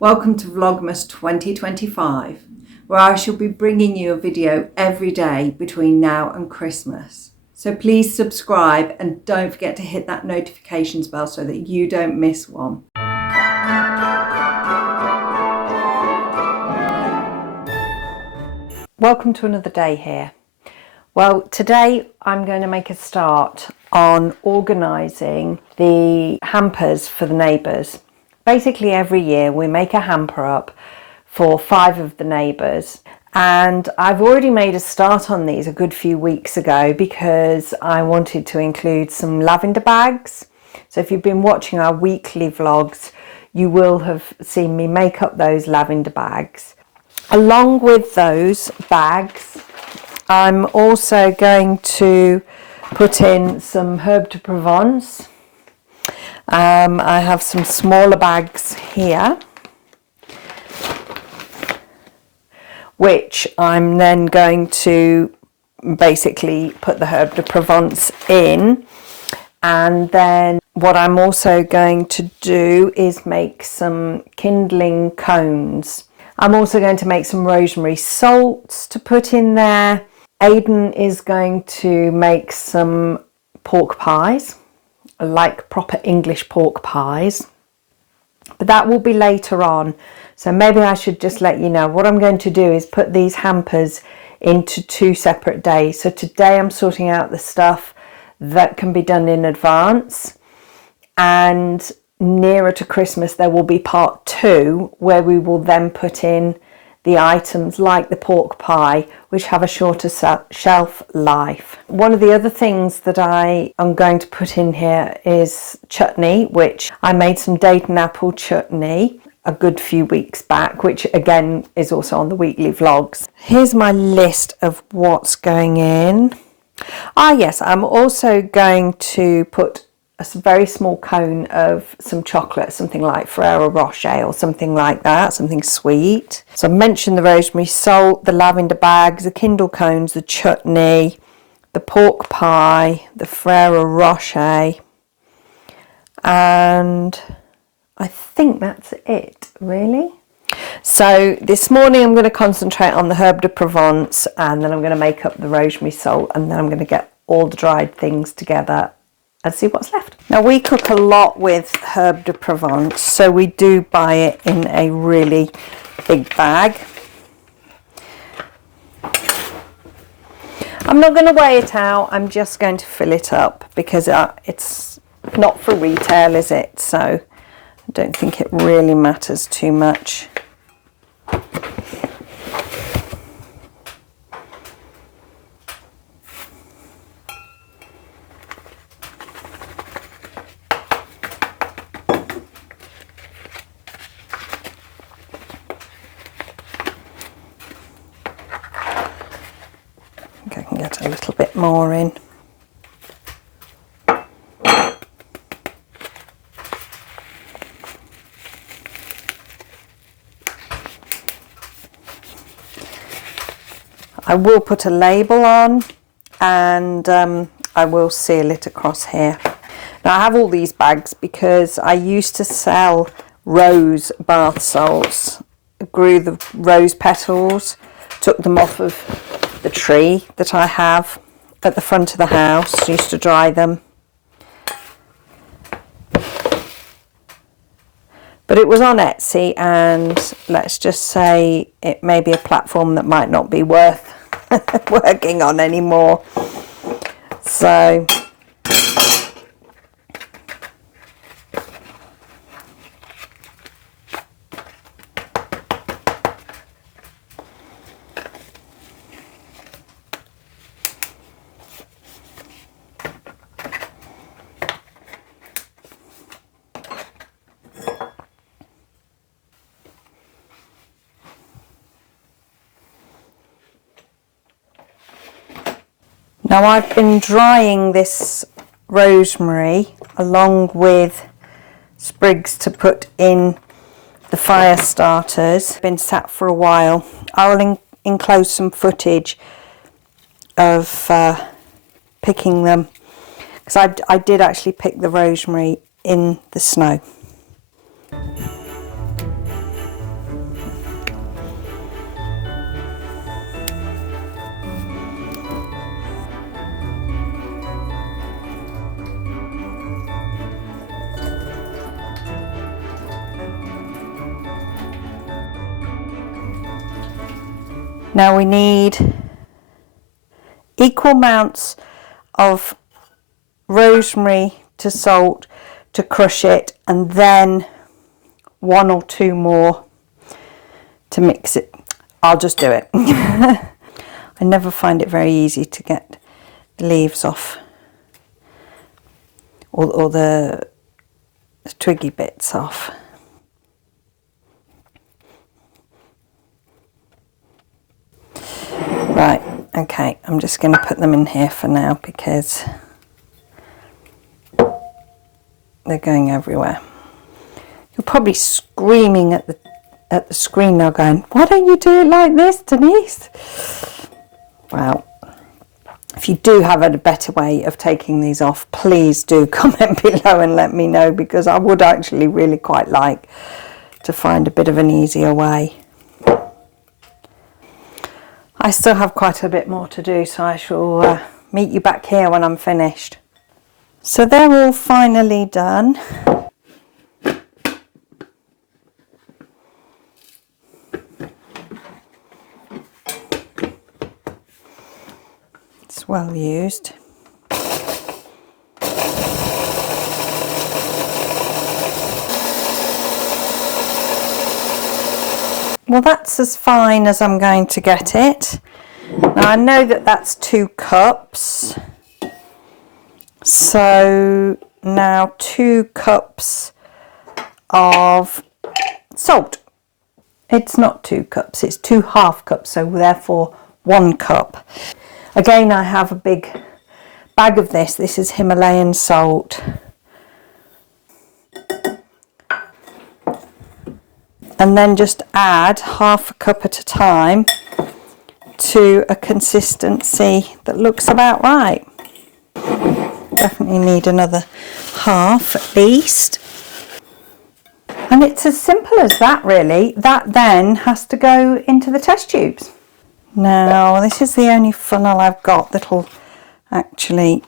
Welcome to Vlogmas 2025, where I shall be bringing you a video every day between now and Christmas. So please subscribe and don't forget to hit that notifications bell so that you don't miss one. Welcome to another day here. Well, today I'm going to make a start on organising the hampers for the neighbours. Basically every year we make a hamper up for 5 of the neighbours, and I've already made a start on these a good few weeks ago because I wanted to include some lavender bags. So if you've been watching our weekly vlogs, you will have seen me make up those lavender bags. Along with those bags, I'm also going to put in some herb de Provence. I have some smaller bags here, which I'm then going to basically put the herb de Provence in. And then what I'm also going to do is make some kindling cones. I'm also going to make some rosemary salts to put in there. Aidan is going to make some pork pies, like proper English pork pies, but that will be later on. So maybe I should just let you know what I'm going to do is put these hampers into 2 separate days. So today I'm sorting out the stuff that can be done in advance, and nearer to Christmas there will be part 2 where we will then put in the items like the pork pie, which have a shorter shelf life. One of the other things that I am going to put in here is chutney, which I made some date and apple chutney a good few weeks back, which again is also on the weekly vlogs. Here's my list of what's going in. Yes, I'm also going to put a very small cone of some chocolate, something like Ferrero Rocher or something like that, something sweet. So I mentioned the rosemary salt, the lavender bags, the kindle cones, the chutney, the pork pie, the Ferrero Rocher, and I think that's it really. So this morning I'm going to concentrate on the herb de Provence, and then I'm going to make up the rosemary salt, and then I'm going to get all the dried things together and see what's left. Now we cook a lot with herb de Provence, so we do buy it in a really big bag. I'm not going to weigh it out, I'm just going to fill it up because it's not for retail, is it? So I don't think it really matters too much. I can get a little bit more in. I will put a label on, and I will seal it across here. Now I have all these bags because I used to sell rose bath salts. I grew the rose petals, took them off of the tree that I have at the front of the house, used to dry them. But it was on Etsy, and let's just say it may be a platform that might not be worth working on anymore. So now I've been drying this rosemary along with sprigs to put in the fire starters. Been sat for a while. I'll enclose some footage of picking them, because I did actually pick the rosemary in the snow. Now we need equal amounts of rosemary to salt to crush it, and then 1 or 2 more to mix it. I'll just do it. I never find it very easy to get the leaves off, or the twiggy bits off. Right, okay, I'm just going to put them in here for now because they're going everywhere. You're probably screaming at the screen now going, why don't you do it like this, Denise? Well, if you do have a better way of taking these off, please do comment below and let me know, because I would actually really quite like to find a bit of an easier way. I still have quite a bit more to do, so I shall meet you back here when I'm finished. So they're all finally done. It's well used. Well, that's as fine as I'm going to get it. Now I know that that's 2 cups. So now 2 cups of salt. It's not 2 cups, it's 2 half cups, so therefore 1 cup. Again, I have a big bag of this. This is Himalayan salt. And then just add ½ cup at a time to a consistency that looks about right. Definitely need another half at least. And it's as simple as that, really. That then has to go into the test tubes. Now, this is the only funnel I've got that'll actually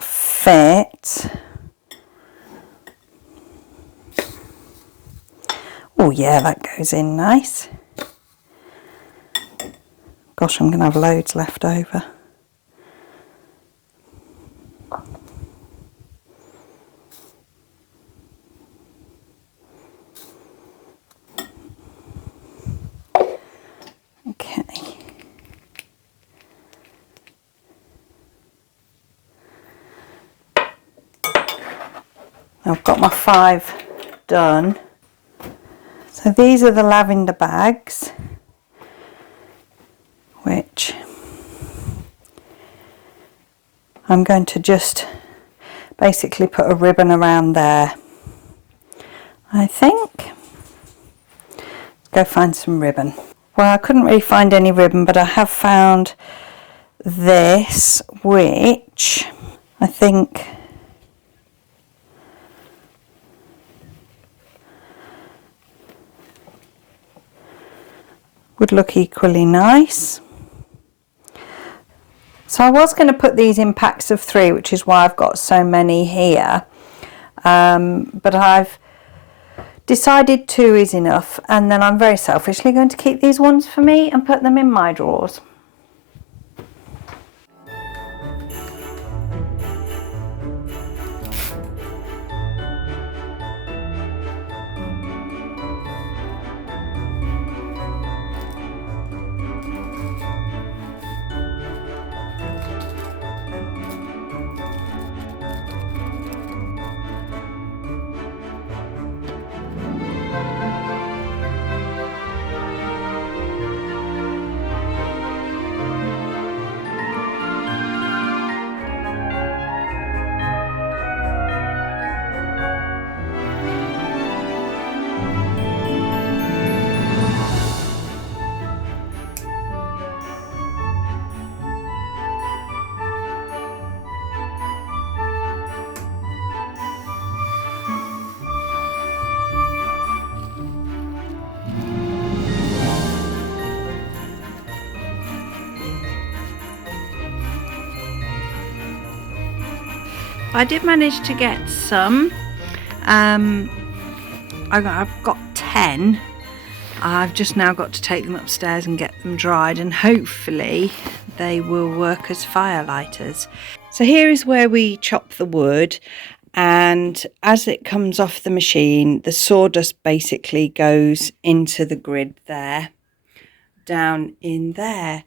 fit. Oh yeah, that goes in nice. Gosh, I'm going to have loads left over. Okay. I've got my 5 done. So these are the lavender bags, which I'm going to just basically put a ribbon around there, I think. Let's go find some ribbon. Well, I couldn't really find any ribbon, but I have found this, which I think would look equally nice. So I was going to put these in packs of 3, which is why I've got so many here, but I've decided 2 is enough, and then I'm very selfishly going to keep these ones for me and put them in my drawers. I did manage to get some. I've got 10, I've just now got to take them upstairs and get them dried, and hopefully they will work as fire lighters. So here is where we chop the wood, and as it comes off the machine, the sawdust basically goes into the grid there, down in there.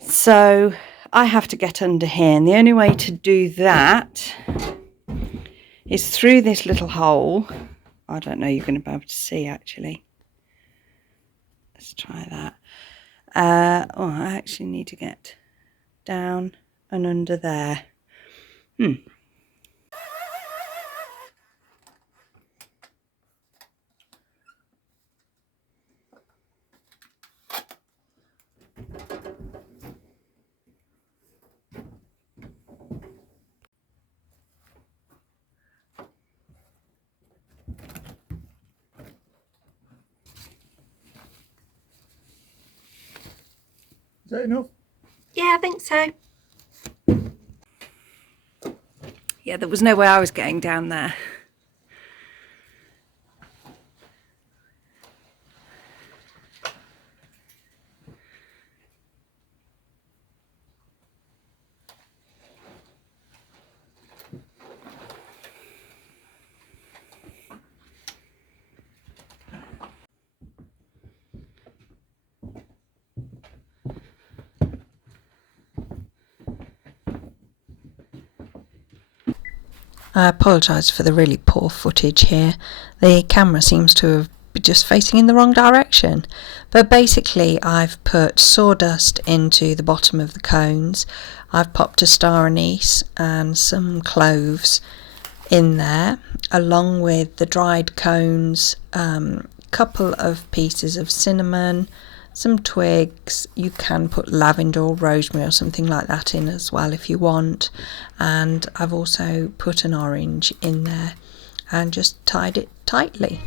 So I have to get under here, and the only way to do that is through this little hole. I don't know, you're going to be able to see actually. Let's try that. I actually need to get down and under there. Is that enough? Yeah, I think so. Yeah, there was no way I was getting down there. I apologise for the really poor footage here. The camera seems to have been just facing in the wrong direction. But basically I've put sawdust into the bottom of the cones. I've popped a star anise and some cloves in there, along with the dried cones, couple of pieces of cinnamon, some twigs. You can put lavender or rosemary or something like that in as well if you want, and I've also put an orange in there and just tied it tightly.